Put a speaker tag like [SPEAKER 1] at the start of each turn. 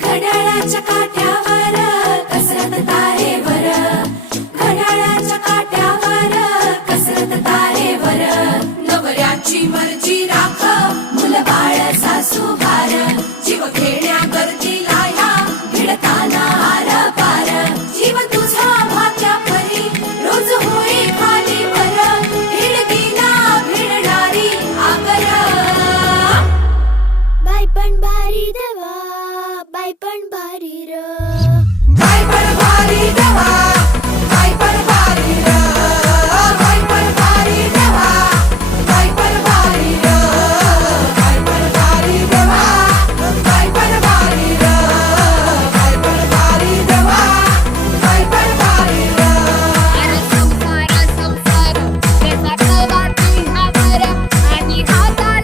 [SPEAKER 1] घड्याळाच्या काट्यावर
[SPEAKER 2] பண்பாரிதவா? பை பண்பாரி